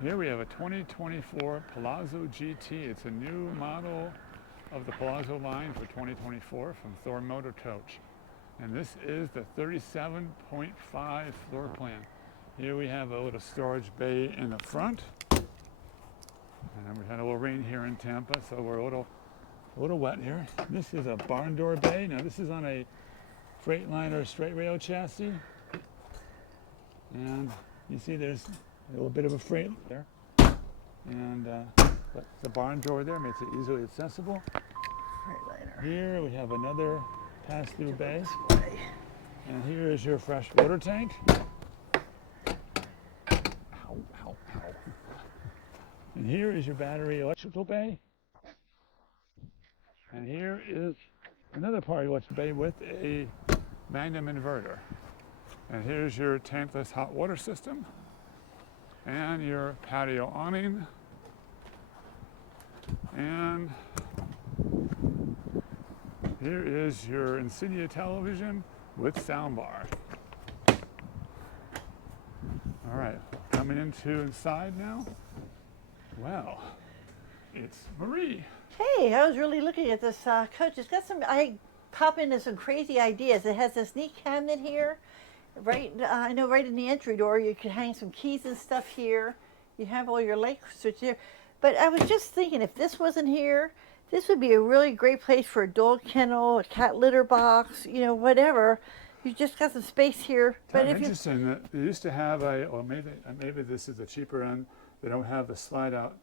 Here we have a 2024 Palazzo GT. It's a new model of the Palazzo line for 2024 from Thor Motorcoach. And this is the 37.5 floor plan. Here we have a little storage bay in the front. And we had a little rain here in Tampa, so we're a little wet here. This is a barn door bay. Now this is on a Freightliner straight rail chassis. And you see there's a little bit of a freight there. And the barn door there makes it easily accessible. Freightliner. Here we have another pass-through bay. And here is your fresh water tank. Ow, ow, ow. And here is your battery electrical bay. And here is another part of the electrical bay with a Magnum inverter. And here's your tankless hot water system and your patio awning. And here is your Insignia television with soundbar. All right, coming into inside now. Well, it's Marie. Hey, I was really looking at this coach. It's got some, I pop into some crazy ideas. It has this neat cabinet here. Right, I know right in the entry door you could hang some keys and stuff here. You have all your light switch here. But I was just thinking, if this wasn't here, this would be a really great place for a dog kennel, a cat litter box, you know, whatever. You just got some space here. But interesting that they used to have or maybe this is the cheaper end. They don't have the slide out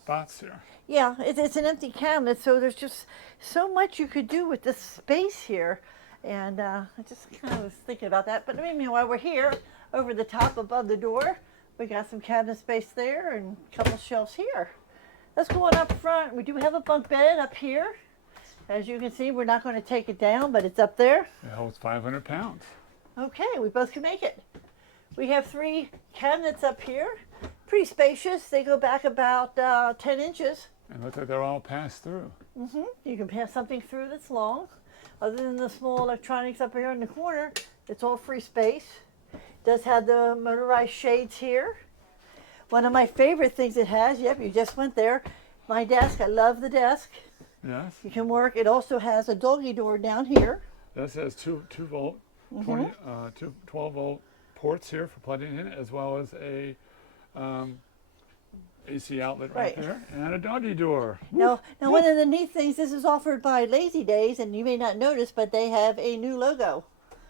spots here. Yeah, it's an empty cabinet, so there's just so much you could do with this space here. And I just kind of was thinking about that. But I mean, while we're here, over the top above the door, we got some cabinet space there and a couple shelves here. Let's go on up front. We do have a bunk bed up here. As you can see, we're not going to take it down, but it's up there. It holds 500 pounds. Okay, we both can make it. We have 3 cabinets up here. Pretty spacious. They go back about 10 inches. And look like they're all passed through. Mm-hmm. You can pass something through that's long. Other than the small electronics up here in the corner, it's all free space. It does have the motorized shades here. One of my favorite things it has, yep, you just went there, my desk. I love the desk. Yes. You can work. It also has a doggy door down here. This has 2 volt, 12 volt ports here for plugging in, as well as a AC outlet right there, and a doggy door. Now one of the neat things, this is offered by Lazy Days, and you may not notice, but they have a new logo.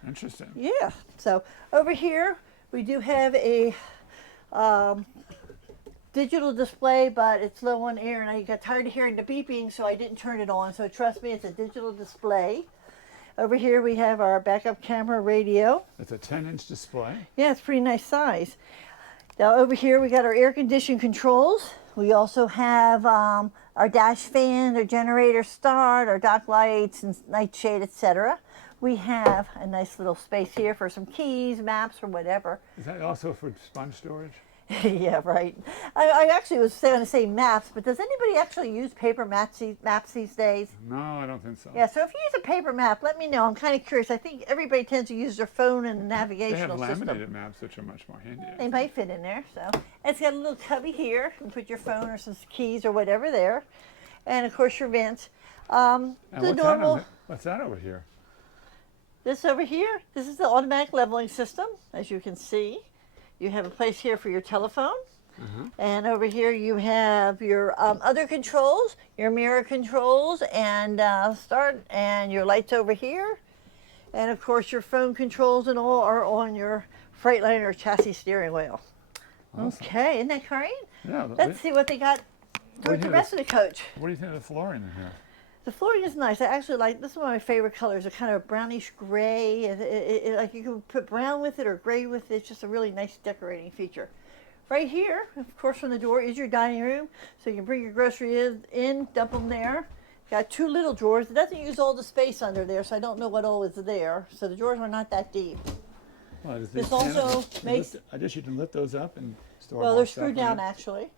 Interesting. Yeah. So over here, we do have a digital display, but it's low on air, and I got tired of hearing the beeping, so I didn't turn it on. So trust me, it's a digital display. Over here, we have our backup camera radio. It's a 10-inch display. Yeah, it's pretty nice size. Now over here we got our air conditioning controls. We also have our dash fan, our generator start, our dock lights and nightshade, etc. We have a nice little space here for some keys, maps, or whatever. Is that also for sponge storage? Yeah, right. I actually was going to say maps, but does anybody actually use paper maps these days? No, I don't think so. Yeah, so if you use a paper map, let me know. I'm kind of curious. I think everybody tends to use their phone and the navigational system. They have laminated maps, which are much more handy. They might fit in there. So it's got a little cubby here. You can put your phone or some keys or whatever there. And, of course, your vent. And what's that over here? This over here, this is the automatic leveling system, as you can see. You have a place here for your telephone. And over here you have your other controls, your mirror controls, and start, and your lights over here. And of course your phone controls and all are on your Freightliner chassis steering wheel. Awesome. Okay, isn't that great? Yeah. Let's see what they got towards the rest of the coach. What do you think of the flooring in here? The flooring is nice. I actually like, this is one of my favorite colors, a kind of brownish gray. Like you can put brown with it or gray with it. It's just a really nice decorating feature. Right here, of course, from the door is your dining room. So you can bring your groceries in, dump them there. Got 2 little drawers. It doesn't use all the space under there, so I don't know what all is there. So the drawers are not that deep. Well, this also makes... I guess you can lift those up and store Well, they're screwed down, actually.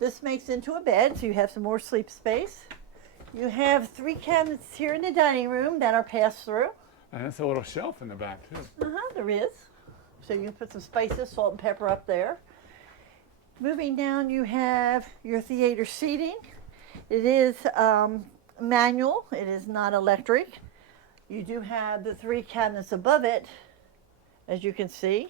This makes into a bed, so you have some more sleep space. You have 3 cabinets here in the dining room that are passed through. And that's a little shelf in the back, too. There is. So you can put some spices, salt and pepper up there. Moving down, you have your theater seating. It is manual. It is not electric. You do have the 3 cabinets above it, as you can see.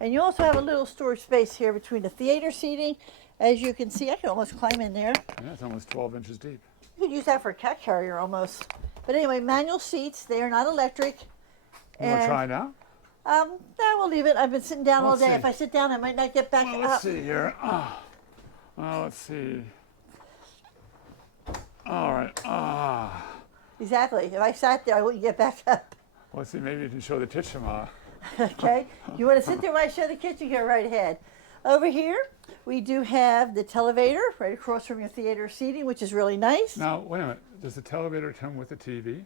And you also have a little storage space here between the theater seating. As you can see, I can almost climb in there. Yeah, it's almost 12 inches deep. You could use that for a cat carrier almost. But anyway, manual seats. They are not electric. You want to try it out? No, we'll leave it. I've been sitting down all Let's day. see. If I sit down, I might not get back Well, up. let's see here. Let's see. All right. Exactly. If I sat there, I wouldn't get back up. Let's see. Maybe you can show the kitchen. Okay. You want to sit there while I show the kitchen? Go right ahead. Over here, we do have the televator right across from your theater seating, which is really nice. Now, wait a minute. Does the televator come with a TV?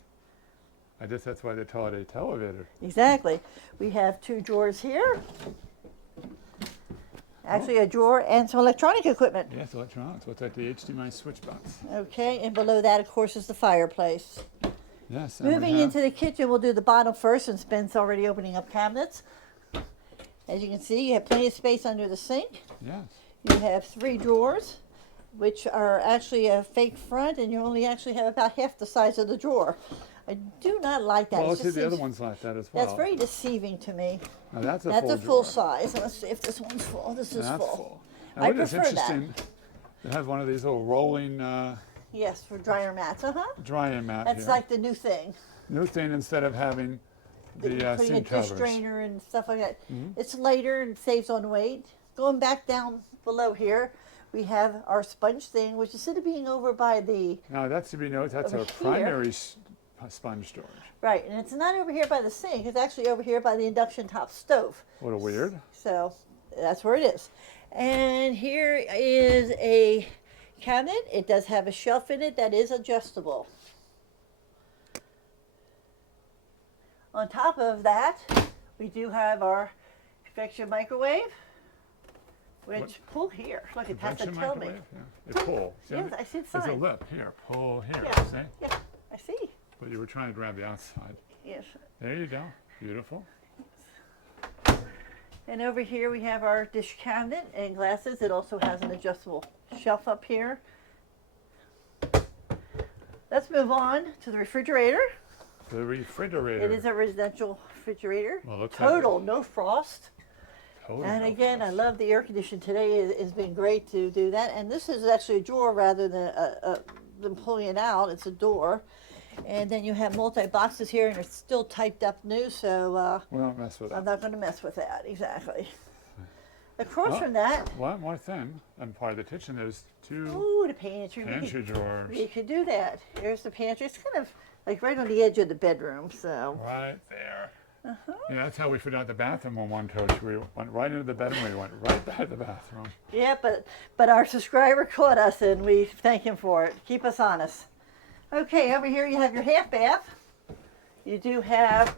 I guess that's why they call it a televator. Exactly. We have 2 drawers here. Actually, a drawer and some electronic equipment. Yes, electronics. What's that? The HDMI switch box. Okay, and below that, of course, is the fireplace. Yes. and we Moving have- into the kitchen, we'll do the bottom first, since Ben's already opening up cabinets. As you can see, you have plenty of space under the sink. Yes. You have 3 drawers, which are actually a fake front, and you only actually have about half the size of the drawer. I do not like that. Well, It let's see just the other seems- ones like that as well. That's very deceiving to me. Now that's a That's full a full drawer. size. Let's see if this one's full. This is Now that's full. full. Now, I what is prefer that. interesting, they have one of these little rolling Yes, for dryer mats. drying mat That's here. like the new thing. New thing, instead of having the Putting a sink dish covers. drainer and stuff like that. Mhm. It's lighter and saves on weight. Going back down below here, we have our sponge thing, which instead of being over by the Now that's to be noted, that's Over our here. primary sponge storage. right, and it's not over here by the sink. It's actually over here by the induction top stove. A little weird. So that's where it is. And here is a cabinet. It does have a shelf in it that is adjustable. On top of that, we do have our convection microwave, which pull here. Look, it has to Convection tell me. microwave? Yeah. They pull. See, Yes, I see the there's a sign. lip here. Pull here. Yeah. See? Yeah, I see. But you were trying to grab the outside. Yes. There you go. Beautiful. And over here we have our dish cabinet and glasses. It also has an adjustable shelf up here. Let's move on to the refrigerator. The refrigerator. It is a residential refrigerator. Well, looks like Total, no frost. Totally And no again, I frost. love the air conditioning today. It's been great to do that. And this is actually a drawer rather than pulling it out. It's a door. And then you have multi-boxes here, and it's still typed up new, so We don't mess with I'm that. not going to mess with that. Exactly. Across Well, from that, One more thing, and part of the kitchen, there's 2 ooh, the pantry. pantry drawers. You could do that. Here's the pantry. It's kind of like right on the edge of the bedroom, so. Right there. Yeah, that's how we figured out the bathroom on one coach. We went right into the bedroom. We went right by the bathroom. Yeah, but our subscriber caught us, and we thank him for it. Keep us honest. Okay, over here you have your half bath. You do have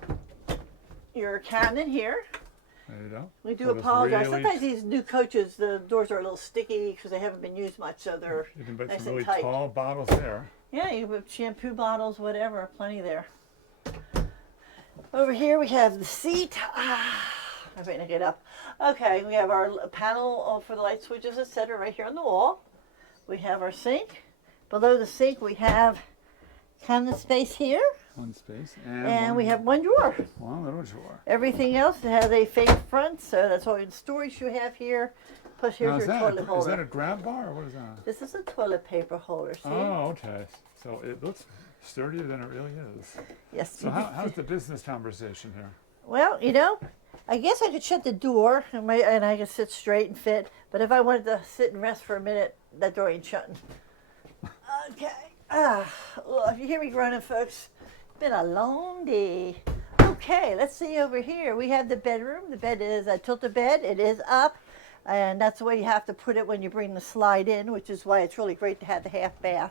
your cabinet here. There you go. We do So this apologize. really- Sometimes these new coaches, the doors are a little sticky because they haven't been used much, so they're You can put nice some and really tight. tall bottles there. Yeah, you have shampoo bottles, whatever, plenty there. Over here we have the seat. I'm waiting to get up. Okay, we have our panel for the light switches, etc. right here on the wall. We have our sink. Below the sink we have cabinet space here, One space. and we have one drawer. one little drawer. Everything else has a fake front, so that's all the storage you have here. Plus Now, here's is your that, toilet is holder. that a grab bar or what is that? This is a toilet paper holder, see? Oh, okay. So it looks sturdier than it really is. Yes. So how's the business conversation here? Well, you know, I guess I could shut the door and I could sit straight and fit. But if I wanted to sit and rest for a minute, that door ain't shutting. Okay. Well, if you hear me groaning, folks, it's been a long day. Okay, let's see over here. We have the bedroom. The bed is a tilted bed. It is up. And that's the way you have to put it when you bring the slide in, which is why it's really great to have the half bath.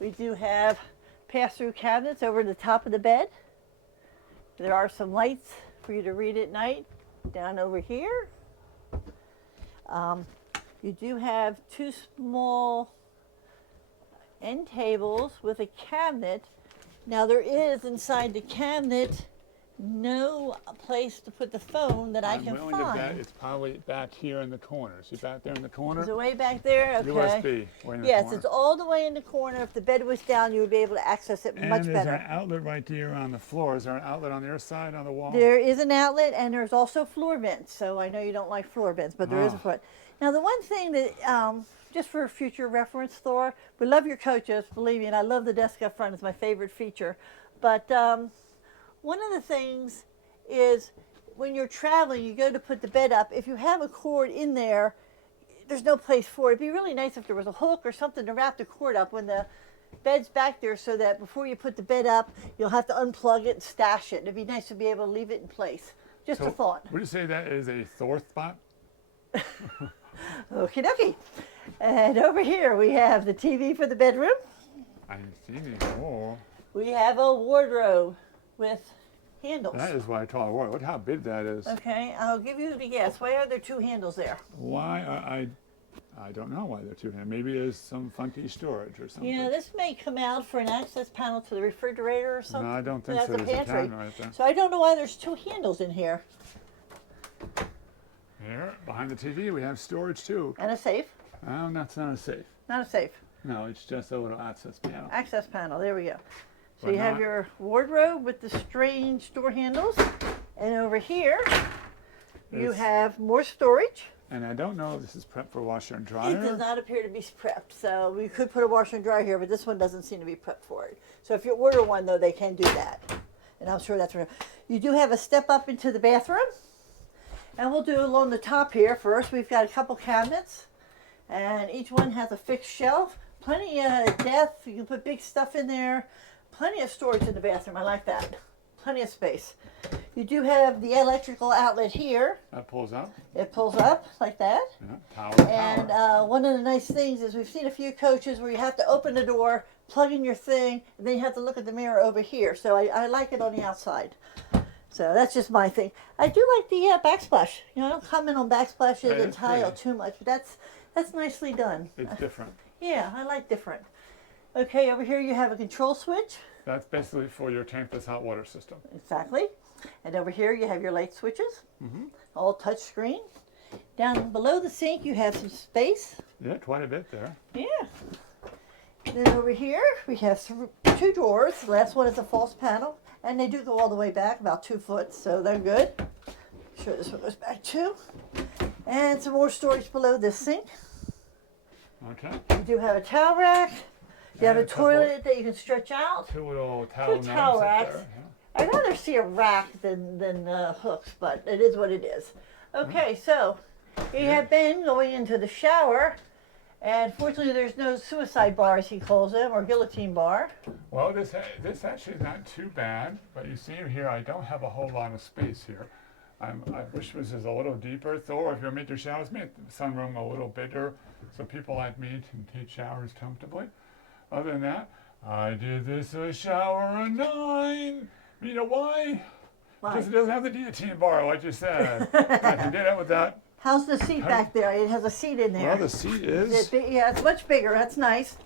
We do have pass-through cabinets over the top of the bed. There are some lights for you to read at night down over here. You do have 2 small end tables with a cabinet. Now there is inside the cabinet no place to put the phone that I I'm can willing to bet find. it's probably back here in the corner. See back there in the corner? Is it way back there? Okay. USB, way in the Yes, corner. it's all the way in the corner. If the bed was down, you would be able to access it And much there's better. an outlet right there on the floor. Is there an outlet on their side on the wall? There is an outlet, and there's also floor vents. So I know you don't like floor vents, but there is a floor. Now, the one thing that, just for future reference, Thor, we love your coaches, believe me, and I love the desk up front. It's my favorite feature. But one of the things is when you're traveling, you go to put the bed up. If you have a cord in there, there's no place for it. It'd be really nice if there was a hook or something to wrap the cord up when the bed's back there, so that before you put the bed up, you'll have to unplug it and stash it. It'd be nice to be able to leave it in place. Just a thought. Would you say that is a Thor spot? Okie dokie. And over here we have the TV for the bedroom. I see these. Oh, We have a wardrobe with handles. that is what I call a wardrobe. Look how big that is. Okay, I'll give you the guess. Why are there two handles there? Why? I don't know why they're two-handed. Maybe there's some funky storage or something. Yeah, this may come out for an access panel to the refrigerator or something. No, I don't think That's so. a There's a pantry. cabinet right there. So I don't know why there's two handles in here. Here, behind the TV, we have storage too. And a safe. Oh, that's not a safe. Not a safe. No, it's just a little access panel. Access panel. There we go. So But you have not- your wardrobe with the strange door handles. And over here, you This- have more storage. And I don't know if this is prepped for washer and It dryer. does not appear to be prepped. So we could put a washer and dryer here, but this one doesn't seem to be prepped for it. So if you order one, though, they can do that. And I'm sure that's right. You do have a step up into the bathroom. And we'll do along the top here first. We've got a couple cabinets. And each one has a fixed shelf. Plenty of depth. You can put big stuff in there. Plenty of storage in the bathroom. I like that. Plenty of space. You do have the electrical outlet here. That pulls up. It pulls up like that. Yeah, power to And power. one of the nice things is we've seen a few coaches where you have to open the door, plug in your thing, and then you have to look at the mirror over here. So I like it on the outside. So that's just my thing. I do like the backsplash. You know, I don't comment on backsplashes Yeah, and it's tile pretty. too much, but that's nicely done. It's different. Yeah, I like different. Okay, over here you have a control switch. That's basically for your tankless hot water system. Exactly. And over here you have your light switches, Mm-hmm. all touch screen. Down below the sink you have some space. Yeah, quite a bit there. Yeah. Then over here we have two drawers. The last one is a false panel, and they do go all the way back about 2 foot, so they're good. Sure, this one goes back too. And some more storage below this sink. Okay. You do have a towel rack. You have And a a couple- toilet that you can stretch out. Two little towel Two nubs towel up racks. there. I'd rather see a rack than hooks, but it is what it is. Okay, so you have Ben going into the shower, and fortunately there's no suicide bar, as he calls them, or guillotine bar. Well, this actually is not too bad, but you see here I don't have a whole lot of space here. I wish this was a little deeper. Thor, if you're going to make your showers, make the sunroom a little bigger so people like me can take showers comfortably. Other than that, I did this a shower a 9. You know why? Because it doesn't have the guillotine bar, like you said. I can do that without. How's the seat back there? It has a seat in there. Well, the seat is. Yeah, it's much bigger. That's nice.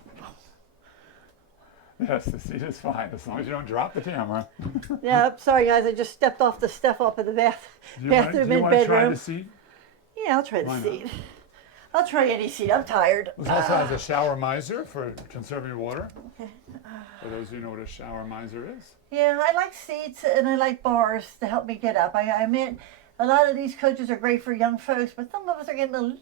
Yes, the seat is fine as long as you don't drop the camera. Yeah, sorry guys, I just stepped off the step up in the bathroom Do you and want to try bedroom. the seat? Yeah, I'll try the Why not? seat. I'll try any seat. I'm tired. This also has a shower miser for conserving water. Okay. For those of you who know what a shower miser is. Yeah, I like seats and I like bars to help me get up. I admit a lot of these coaches are great for young folks, but some of us are getting a little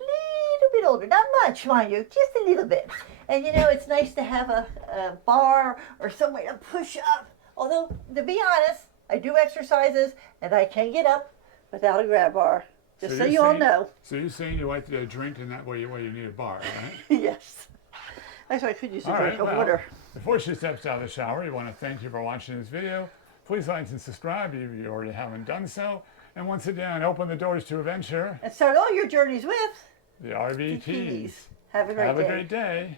bit older. Not much, mind you, just a little bit. And you know, it's nice to have a bar or some way to push up. Although, to be honest, I do exercises and I can get up without a grab bar. Just so you're you all saying- know. So you're saying you like to get a drink and that way you need a bar, right? Yes. Actually, I could use a All drink right, of well, water. before she steps out of the shower, we want to thank you for watching this video. Please like and subscribe if you already haven't done so. And once again, open the doors to adventure, And start all your journeys with the RV Keys. Keys. Have a great Have day. a great day.